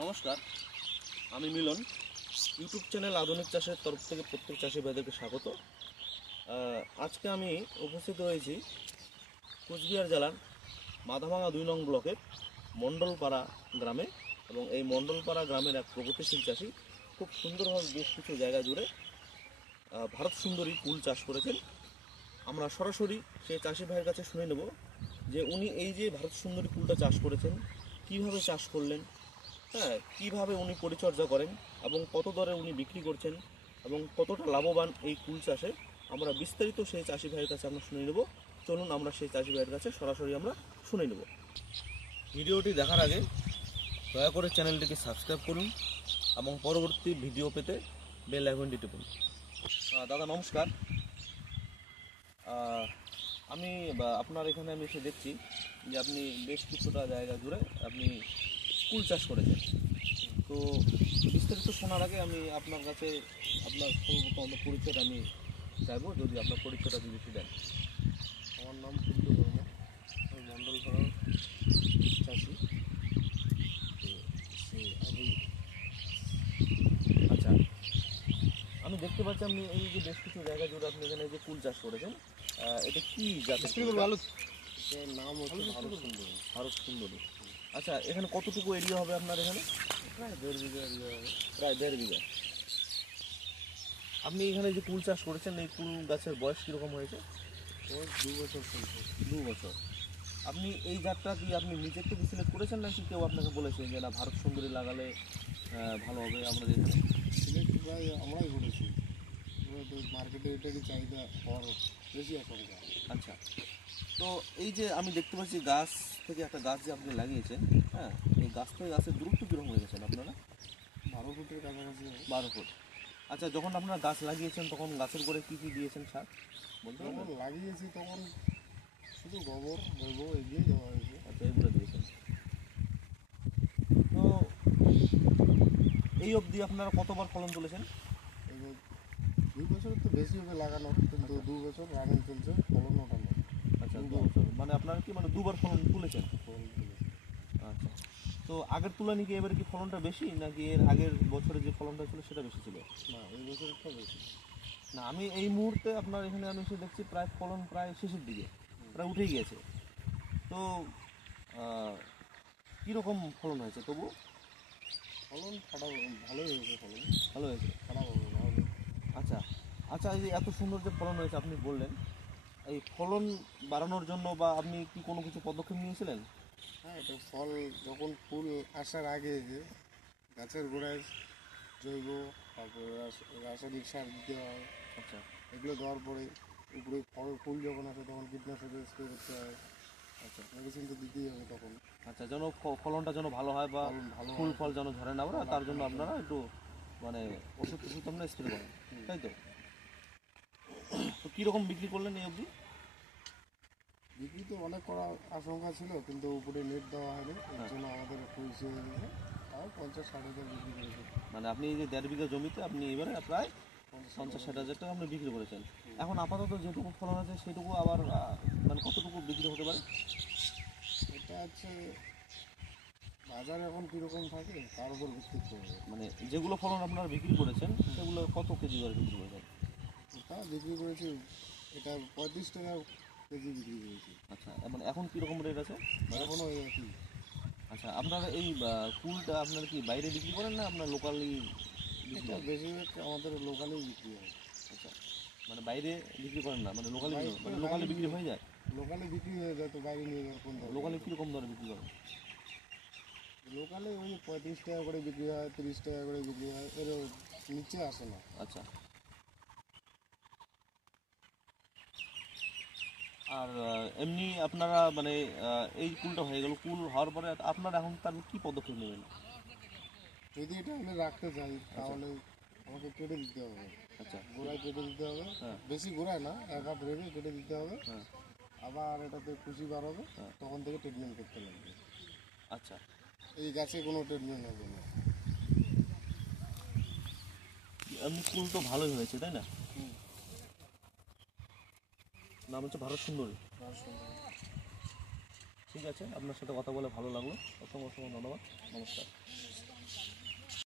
নমস্কার, আমি মিলন। YouTube channel আধুনিক চাষের তরফ থেকে প্রত্যেক চাষি ভাইদেরকে স্বাগত। আজকে আমি উপস্থিত হয়েছি কোচবিহার জেলার মাথাভাঙা 2 নং ব্লকের মণ্ডলপাড়া গ্রামে, এবং এই মণ্ডলপাড়া গ্রামের এক প্রগতিশীল চাষি খুব সুন্দরভাবে বেশ কিছু জায়গা জুড়ে ভারত সুন্দরী কুল চাষ করেছেন। আমরা সরাসরি সেই চাষি ভাইয়ের কাছে শুনে নেব যে উনি এই যে ভারত সুন্দরী কুলটা চাষ করেছেন কিভাবে চাষ করলেন, কীভাবে উনি পরিচর্যা করেন এবং কত দরে উনি বিক্রি করছেন এবং কতটা লাভবান এই কুল চাষে, আমরা বিস্তারিত সেই চাষি ভাইয়ের কাছে আমরা শুনে নেব। চলুন আমরা সেই চাষি ভাইয়ের কাছে সরাসরি আমরা শুনে নেব। ভিডিওটি দেখার আগে দয়া করে চ্যানেলটিকে সাবস্ক্রাইব করুন এবং পরবর্তী ভিডিও পেতে বেল আইকনটি টিপুন। দাদা নমস্কার, আমি আপনার এখানে আমি এসে দেখছি যে আপনি বেশ কিছুটা জায়গা জুড়ে আপনি কুল চাষ করেছেন। তো বিস্তারিত শোনার আগে আমি আপনার কাছে আপনার সর্বপ্রথম পরিচয়টা আমি চাইবো, যদি আপনার পরিচয়টা যদি একটু দেন। আমার নাম কুল্লু বর্মা, আমি মণ্ডলপাড়ার চাষি। আচ্ছা, আমি দেখতে পাচ্ছি আপনি এই যে বেশ কিছু জায়গা জুড়ে আপনি এখানে যে কুল চাষ করেছেন, এটা কি জাতের কুল? ভালো, এর নাম হচ্ছে ভারত সুন্দরী। ভারত সুন্দরী। আচ্ছা, এখানে কতটুকু এরিয়া হবে আপনার এখানে? প্রায় 1.5 বিঘা এরিয়া হবে। প্রায় 1.5 বিঘা। আপনি এখানে যে কুল চাষ করেছেন এই কুল গাছের বয়স কীরকম হয়েছে? ওর 2 বছর চলছে। 2 বছর। আপনি এই জাতটা কি আপনি নিজে থেকে সিলেক্ট করেছেন নাকি কেউ আপনাকে বলেছেন যে না ভারত সুন্দরী লাগালে ভালো হবে আমাদের এখানে? সিলেক্ট প্রায় আমরাই করেছি। এবার তো মার্কেটে এটারই চাহিদা হওয়ার বেশি আশঙ্কা। আচ্ছা, তো এই যে আমি দেখতে পাচ্ছি গাছ থেকে একটা গাছ যে আপনি লাগিয়েছেন, এই গাছ থেকে গাছের দূরত্ব কীরকম হয়ে গেছেন আপনারা? 12 ফুটের কাছাকাছি। 12 ফুট। আচ্ছা, যখন আপনারা গাছ লাগিয়েছেন তখন গাছের গোড়ে কী কী দিয়েছেন সার বলতে যখন পারবেন? লাগিয়েছি তখন শুধু গোবর জৈব এগিয়ে দেওয়া হয়েছে। আচ্ছা, এগুলো দিয়েছেন। তো এই অবধি আপনারা কতবার ফলন তুলেছেন? এবার 2 বছর তো বেশি হবে লাগানোর, কিন্তু 2 বছর রানিং চলছে, ফলন ওঠানো। আচ্ছা, 2 বছর মানে আপনারা কি মানে 2বার ফলন তুলেছেন? ফলন তুলেছে। আচ্ছা, তো আগের তুলনায় কি এবারে কি ফলনটা বেশি নাকি এর আগের বছরে যে ফলনটা ছিল সেটা বেশি ছিল? না, এই বছরটা বেশি। না, আমি এই মুহূর্তে আপনার এখানে আমি এসে দেখছি প্রায় ফলন প্রায় শেষের দিকে, প্রায় উঠেই গেছে। তো কীরকম ফলন হয়েছে তবু? ফলন খারাপ, ভালোই হয়েছে। ফলন ভালো হয়েছে। খারাপ হবে না হলে। আচ্ছা আচ্ছা, এই যে এত সুন্দর যে ফলন হয়েছে আপনি বললেন, এই ফলন বাড়ানোর জন্য বা আপনি কি কোনো কিছু পদক্ষেপ নিয়েছিলেন? হ্যাঁ, এটা ফল যখন ফুল আসার আগে যে গাছের গোড়ায় জৈব, তারপরে রাসায়নিক সার দিতে হয়। আচ্ছা এগুলো দেওয়ার পরে উপরে ফুল যখন আসে তখন কীটনাশকের স্প্রে করতে হয়। আচ্ছা মেডিসিন তো দিতেই হবে তখন। আচ্ছা, যেন ফলনটা যেন ভালো হয় বা ফলন ভালো ফুল হয়। ফল যেন ঝরে না, তার জন্য আপনারা একটু মানে ওষুধ টষুধ আপনারা স্প্রে করেন, তাই তো? তো কীরকম বিক্রি করলেন এই অবধি? বিক্রি তো অনেক করার আশঙ্কা ছিল, কিন্তু উপরে নেট দেওয়া হয়নি, এর জন্য আমাদের একটু ইসে হয়ে গেছে। তাও 50-60 হাজার বিক্রি করেছে। মানে আপনি এই যে 1.5 বিঘা জমিতে আপনি এবারে প্রায় 50-60 হাজার টাকা আপনি বিক্রি করেছেন। এখন আপাতত যেটুকু ফলন আছে সেটুকু আবার মানে কতটুকু বিক্রি হতে পারে? এটা হচ্ছে বাজার এখন কীরকম থাকে তার উপর ভিত্তি করবে। মানে যেগুলো ফলন আপনারা বিক্রি করেছেন সেগুলো কত কেজি করে বিক্রি করেছেন? এটা বিক্রি করেছি, এটা 35 টাকা কেজি বিক্রি করেছি। আচ্ছা, মানে এখন কীরকম রেট আছে? এখনও এই একই। আচ্ছা, আপনারা এই কুলটা আপনারা কি বাইরে বিক্রি করেন না আপনার লোকালি বিক্রি এটা করেন? বেশিরভাগ আমাদের লোকালেই বিক্রি হয়। আচ্ছা, মানে বাইরে বিক্রি করেন না, মানে লোকালি বাইরে- মানে লোকালি বিক্রি হয়ে যায়? লোকালে বিক্রি হয়ে যায়, তো বাইরে নিয়ে যাওয়ার কোন দরকার? লোকালি কীরকম দরে বিক্রি করেন? লোকালে ওই 35 টাকা করে বিক্রি হয়, 30 টাকা করে বিক্রি হয়, এর নিচে আসে না। আচ্ছা, আর এমনি আপনারা মানে এই কুলটা হয়ে গেল, কুল হওয়ার পরে আপনারা এখন তার কী পদক্ষেপ নেবেন? যদি এটা আমি রাখতে চাই তাহলে আমাকে কেটে দিতে হবে। আচ্ছা গোড়ায় কেটে দিতে হবে, হ্যাঁ বেশি গোড়ায় না, এক হাত রেখে কেটে দিতে হবে। হ্যাঁ আবার এটাতে কুশি বার হবে, হ্যাঁ। তখন থেকে ট্রিটমেন্ট করতে লাগবে। আচ্ছা, এই গাছে কোনো ট্রিটমেন্ট হবে না। এমনি কুল তো ভালোই হয়েছে তাই না? হুম। নাম হচ্ছে ভারত সুন্দরী। আর সুন্দর। ঠিক আছে, আপনার সাথে কথা বলে ভালো লাগলো। অসংখ্য অসংখ্য ধন্যবাদ। নমস্কার।